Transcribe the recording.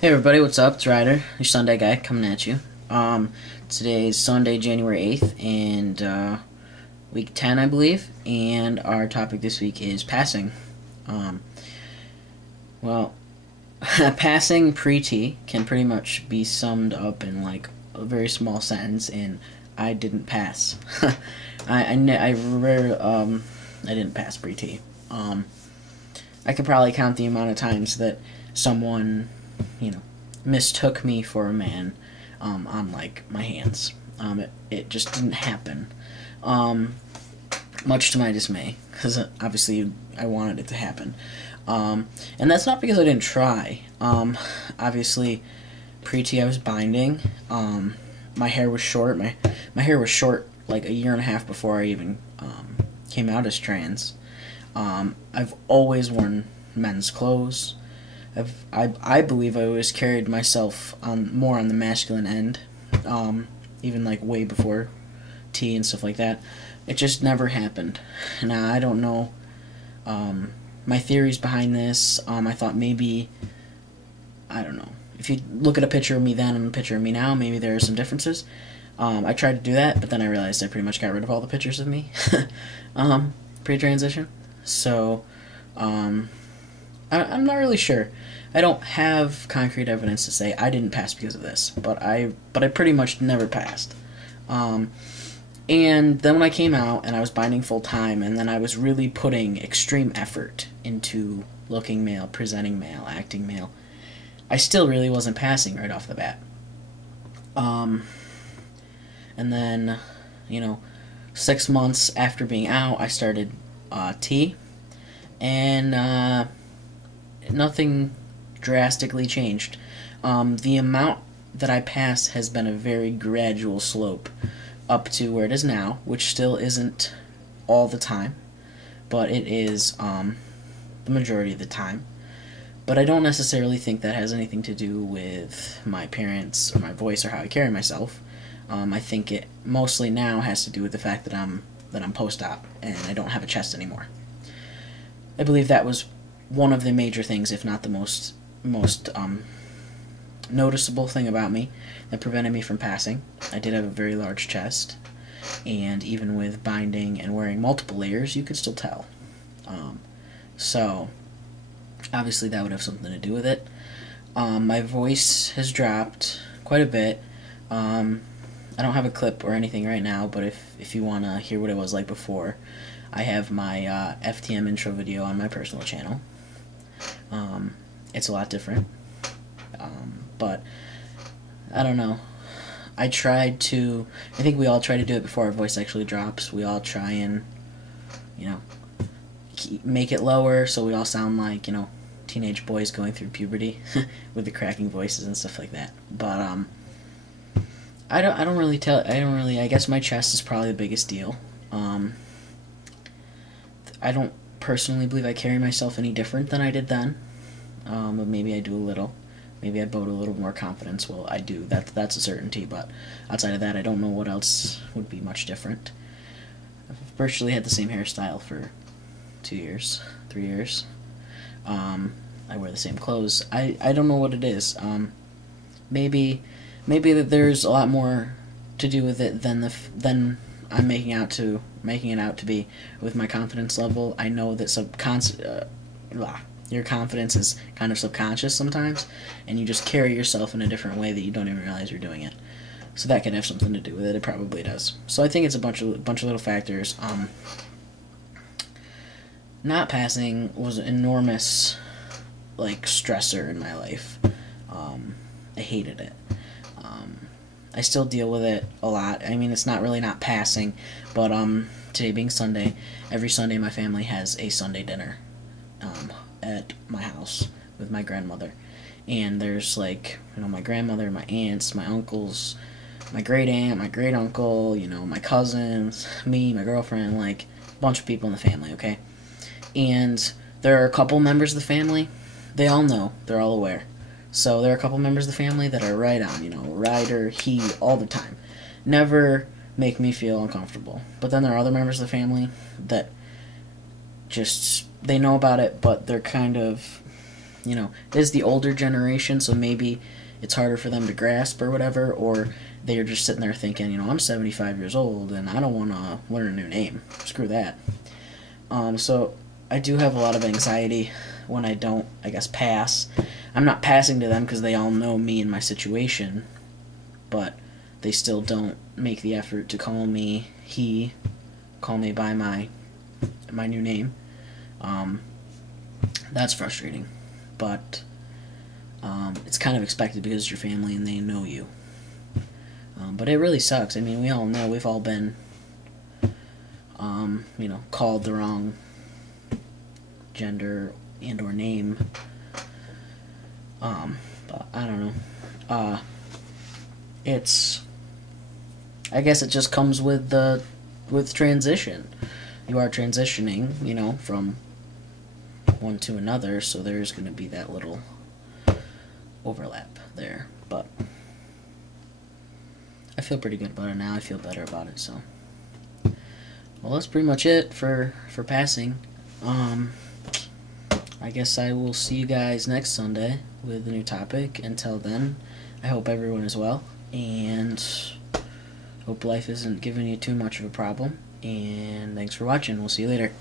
Hey everybody, what's up? It's Ryder, your Sunday guy, coming at you. Today's Sunday, January 8th, and week 10, I believe, and our topic this week is passing. Um, well, passing pre-T can pretty much be summed up in like a very small sentence in I didn't pass. I didn't pass pre-T. I could probably count the amount of times that someone mistook me for a man on like my hands. It just didn't happen, much to my dismay, because obviously I wanted it to happen. And that's not because I didn't try. Obviously, pre-T I was binding. My hair was short. My hair was short like a year and a half before I even came out as trans. I've always worn men's clothes. I believe I always carried myself more on the masculine end, even like way before T and stuff like that. It just never happened. Now I don't know my theories behind this. I thought maybe, I don't know, if you look at a picture of me then and a picture of me now, maybe there are some differences. I tried to do that, but then I realized I pretty much got rid of all the pictures of me pre-transition. So I'm not really sure. I don't have concrete evidence to say I didn't pass because of this, but I pretty much never passed. And then when I came out and I was binding full time, and then I was really putting extreme effort into looking male, presenting male, acting male, I still really wasn't passing right off the bat. And then, 6 months after being out, I started T, and nothing drastically changed. The amount that I pass has been a very gradual slope up to where it is now, which still isn't all the time, but it is the majority of the time. But I don't necessarily think that has anything to do with my appearance or my voice or how I carry myself. I think it mostly now has to do with the fact that I'm post-op and I don't have a chest anymore. I believe that was one of the major things, if not the most noticeable thing about me that prevented me from passing. I did have a very large chest, and even with binding and wearing multiple layers, you could still tell. So obviously that would have something to do with it. My voice has dropped quite a bit. I don't have a clip or anything right now, but if you want to hear what it was like before, I have my FTM intro video on my personal channel. It's a lot different, but I don't know. I think we all try to do it before our voice actually drops. We all try and, make it lower so we all sound like, teenage boys going through puberty with the cracking voices and stuff like that. But, I guess my chest is probably the biggest deal. I don't personally believe I carry myself any different than I did then. But maybe I do a little. Maybe I bode a little more confidence. Well, I do. That's a certainty. But outside of that, I don't know what else would be much different. I've virtually had the same hairstyle for 2 years, 3 years. I wear the same clothes. I don't know what it is. Maybe that there's a lot more to do with it than I'm making it out to be with my confidence level. I know that your confidence is kind of subconscious sometimes, and you just carry yourself in a different way that you don't even realize you're doing it. So that could have something to do with it. It probably does. So I think it's a bunch of little factors. Not passing was an enormous stressor in my life. I hated it. I still deal with it a lot. I mean, it's not really not passing, but today being Sunday, every Sunday my family has a Sunday dinner at my house with my grandmother. And there's my grandmother, my aunts, my uncles, my great aunt, my great uncle, my cousins, me, my girlfriend, a bunch of people in the family, okay? And there are a couple members of the family, they all know, they're all aware. So there are a couple members of the family that are right on, Ryder, he, all the time. Never make me feel uncomfortable. But then there are other members of the family that just, they know about it, but they're kind of is the older generation, so maybe it's harder for them to grasp or whatever, or they're just sitting there thinking, I'm 75 years old and I don't want to learn a new name. Screw that. So I do have a lot of anxiety when I don't, I guess, pass. I'm not passing to them because they all know me and my situation, but they still don't make the effort to call me by my new name. That's frustrating, but it's kind of expected because it's your family and they know you. But it really sucks. I mean, we all know, we've all been, called the wrong gender and or name. But I don't know. I guess it just comes with transition. You are transitioning, from one to another, so there's going to be that little overlap there. But I feel pretty good about it now. I feel better about it, so. Well, that's pretty much it for passing. I guess I will see you guys next Sunday with a new topic. Until then, I hope everyone is well, and hope life isn't giving you too much of a problem. And thanks for watching. We'll see you later.